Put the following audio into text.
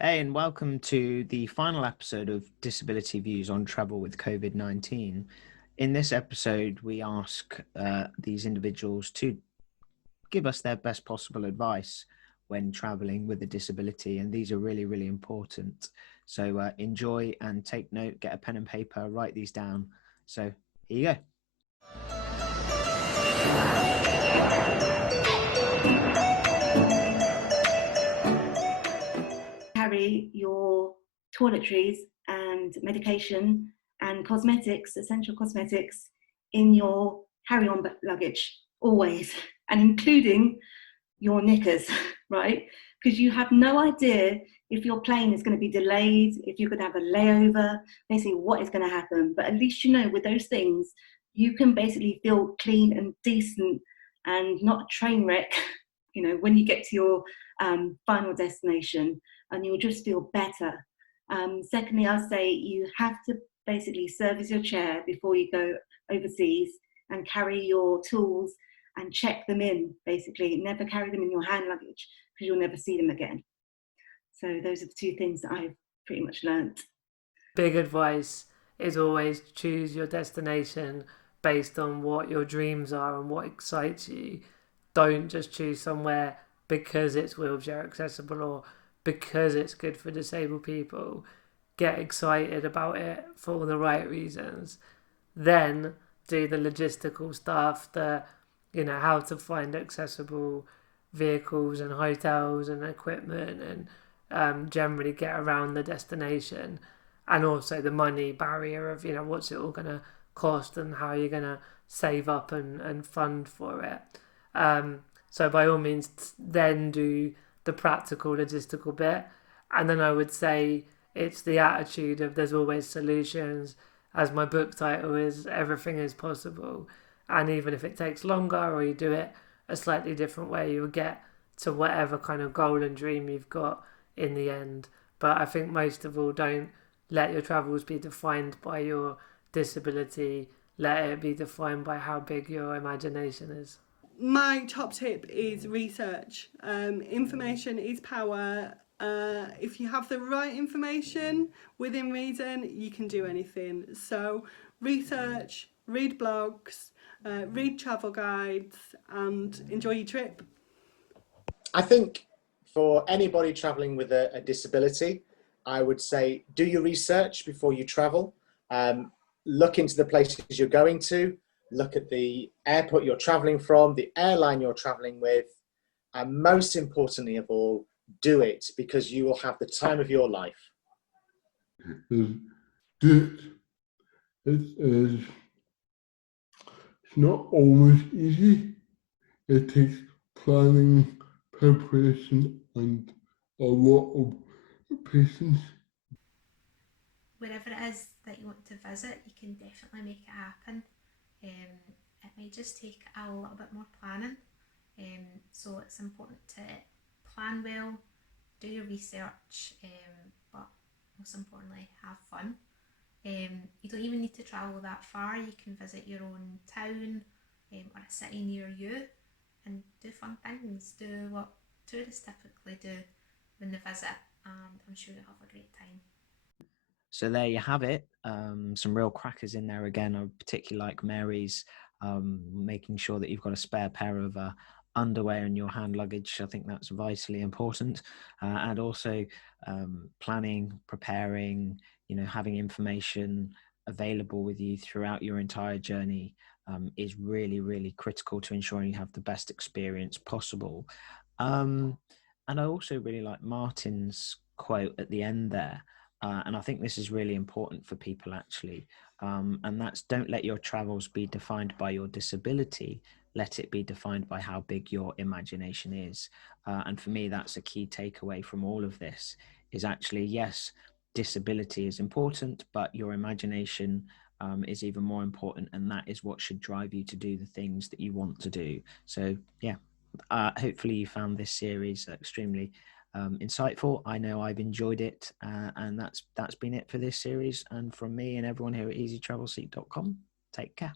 Hey, and welcome to the final episode of Disability Views on Travel with COVID-19. In this episode, we ask these individuals to give us their best possible advice when traveling with a disability, and these are really, really important. So enjoy and take note, get a pen and paper, write these down. So here you go. Carry your toiletries and medication and cosmetics, essential cosmetics, in your carry-on luggage always, and including your knickers, right? Because you have no idea if your plane is going to be delayed, if you're going to have a layover, basically what is going to happen. But at least you know with those things, you can basically feel clean and decent and not a train wreck, when you get to your final destination, and you'll just feel better. Secondly, I'll say you have to basically service your chair before you go overseas, and carry your tools and check them in, basically. Never carry them in your hand luggage because you'll never see them again. So those are the two things that I've pretty much learnt. Big advice is always choose your destination based on what your dreams are and what excites you. Don't just choose somewhere because it's wheelchair accessible or because it's good for disabled people. Get excited about it for all the right reasons. Then do the logistical stuff, how to find accessible vehicles and hotels and equipment, and generally get around the destination, and also the money barrier of what's it all going to cost and how you're going to save up and fund for it. So by all means, then do the practical logistical bit, and then I would say it's the attitude of there's always solutions. As my book title is, everything is possible, and even if it takes longer or you do it a slightly different way, you'll get to whatever kind of goal and dream you've got in the end. But I think most of all, don't let your travels be defined by your disability. Let it be defined by how big your imagination is. My top tip is research. Information is power. If you have the right information within reason, you can do anything. So research, read blogs, read travel guides, and enjoy your trip. I think for anybody traveling with a disability, I would say do your research before you travel. Look into the places you're going to, look at the airport you're traveling from, the airline you're traveling with, and most importantly of all, do it because you will have the time of your life. It's not always easy. It takes planning, preparation, and a lot of patience. Wherever it is that you want to visit, you can definitely make it happen. It might just take a little bit more planning. So it's important to plan well, do your research, but most importantly, have fun. You don't even need to travel that far. You can visit your own town or a city near you and do fun things. Do what tourists typically do when they visit, and I'm sure you'll have a great time. So there you have it. Some real crackers in there again. I particularly like Mary's, making sure that you've got a spare pair of underwear in your hand luggage. I think that's vitally important. And also planning, preparing, having information available with you throughout your entire journey is really, really critical to ensuring you have the best experience possible. And I also really like Martin's quote at the end there. And I think this is really important for people actually. And that's don't let your travels be defined by your disability. Let it be defined by how big your imagination is. And for me, that's a key takeaway from all of this is actually, yes, disability is important, but your imagination is even more important. And that is what should drive you to do the things that you want to do. So, yeah, hopefully you found this series extremely insightful. I know I've enjoyed it, and that's been it for this series. And from me and everyone here at easyTravelseat.com, take care.